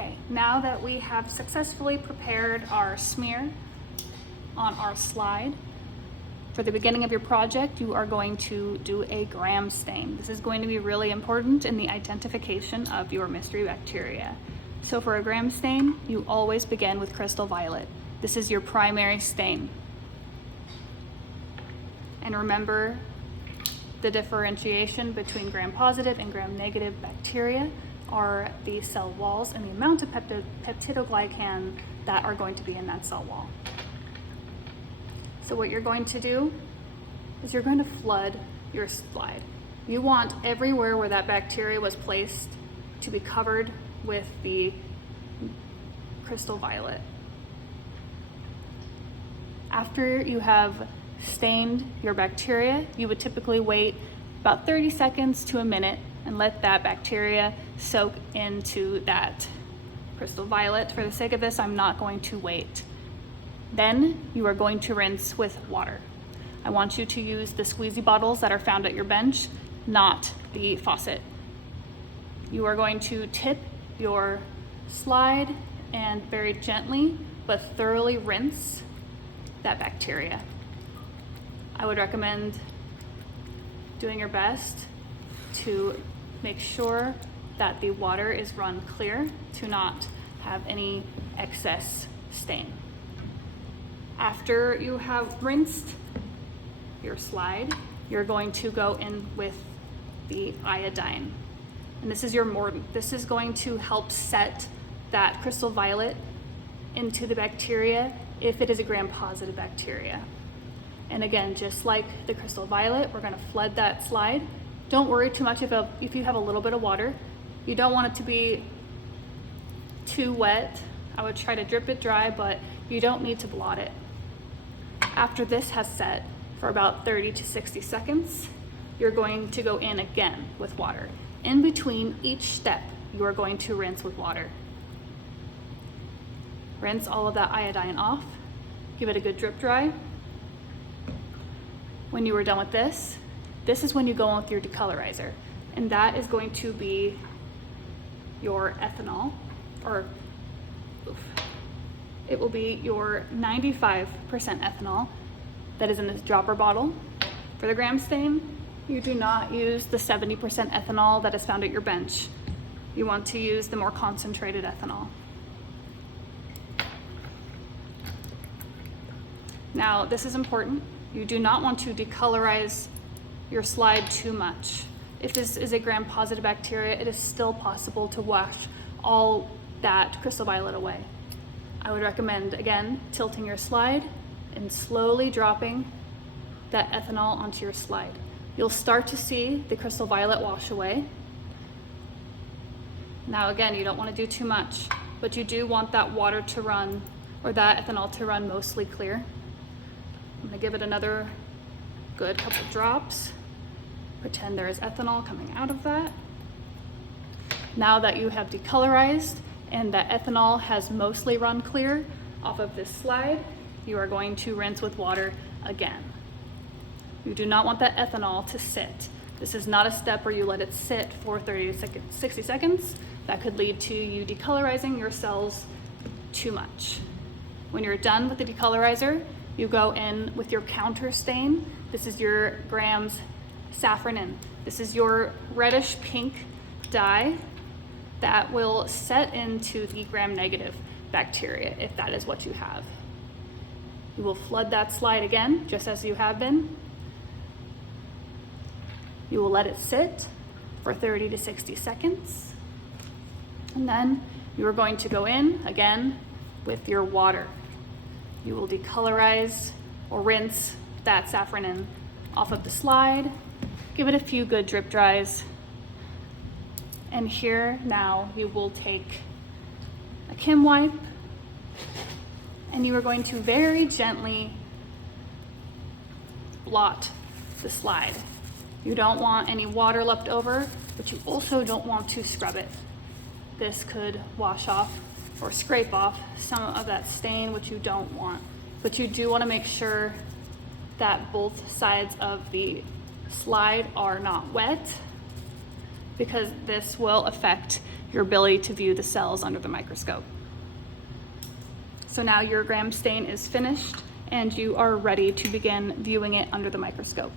Okay, now that we have successfully prepared our smear on our slide, for the beginning of your project, you are going to do a gram stain. This is going to be really important in the identification of your mystery bacteria. So for a gram stain, you always begin with crystal violet. This is your primary stain. And remember the differentiation between gram-positive and gram-negative bacteria are the cell walls and the amount of peptidoglycan that are going to be in that cell wall. So what you're going to do is you're going to flood your slide. You want everywhere where that bacteria was placed to be covered with the crystal violet. After you have stained your bacteria, you would typically wait about 30 seconds to a minute and let that bacteria soak into that crystal violet. For the sake of this, I'm not going to wait. Then you are going to rinse with water. I want you to use the squeezy bottles that are found at your bench, not the faucet. You are going to tip your slide and very gently but thoroughly rinse that bacteria. I would recommend doing your best to make sure that the water is run clear to not have any excess stain. After you have rinsed your slide, you're going to go in with the iodine. And this is your mordant. This is going to help set that crystal violet into the bacteria if it is a gram-positive bacteria. And again, just like the crystal violet, we're going to flood that slide. Don't worry too much if you have a little bit of water. You don't want it to be too wet. I would try to drip it dry, but you don't need to blot it. After this has set for about 30 to 60 seconds, you're going to go in again with water. In between each step, you are going to rinse with water. Rinse all of that iodine off. Give it a good drip dry. When you are done with this is when you go on with your decolorizer. And that is going to be your ethanol, it will be your 95% ethanol that is in this dropper bottle. For the gram stain, you do not use the 70% ethanol that is found at your bench. You want to use the more concentrated ethanol. Now, this is important. You do not want to decolorize your slide too much. If this is a gram-positive bacteria, it is still possible to wash all that crystal violet away. I would recommend, again, tilting your slide and slowly dropping that ethanol onto your slide. You'll start to see the crystal violet wash away. Now again, you don't want to do too much, but you do want that water to run, or that ethanol to run mostly clear. I'm going to give it another good couple drops. Pretend there is ethanol coming out of that. Now that you have decolorized and that ethanol has mostly run clear off of this slide, you are going to rinse with water again. You do not want that ethanol to sit. This is not a step where you let it sit for 30 to 60 seconds. That could lead to you decolorizing your cells too much. When you're done with the decolorizer, you go in with your counter stain. This is your grams safranin. This is your reddish pink dye that will set into the gram-negative bacteria if that is what you have. You will flood that slide again, just as you have been. You will let it sit for 30 to 60 seconds. And then you are going to go in again with your water. You will decolorize or rinse that safranin off of the slide. Give it a few good drip dries. And here now you will take a Kim wipe and you are going to very gently blot the slide. You don't want any water left over, but you also don't want to scrub it. This could wash off or scrape off some of that stain, which you don't want. But you do want to make sure that both sides of the slide are not wet because this will affect your ability to view the cells under the microscope. So now your gram stain is finished and you are ready to begin viewing it under the microscope.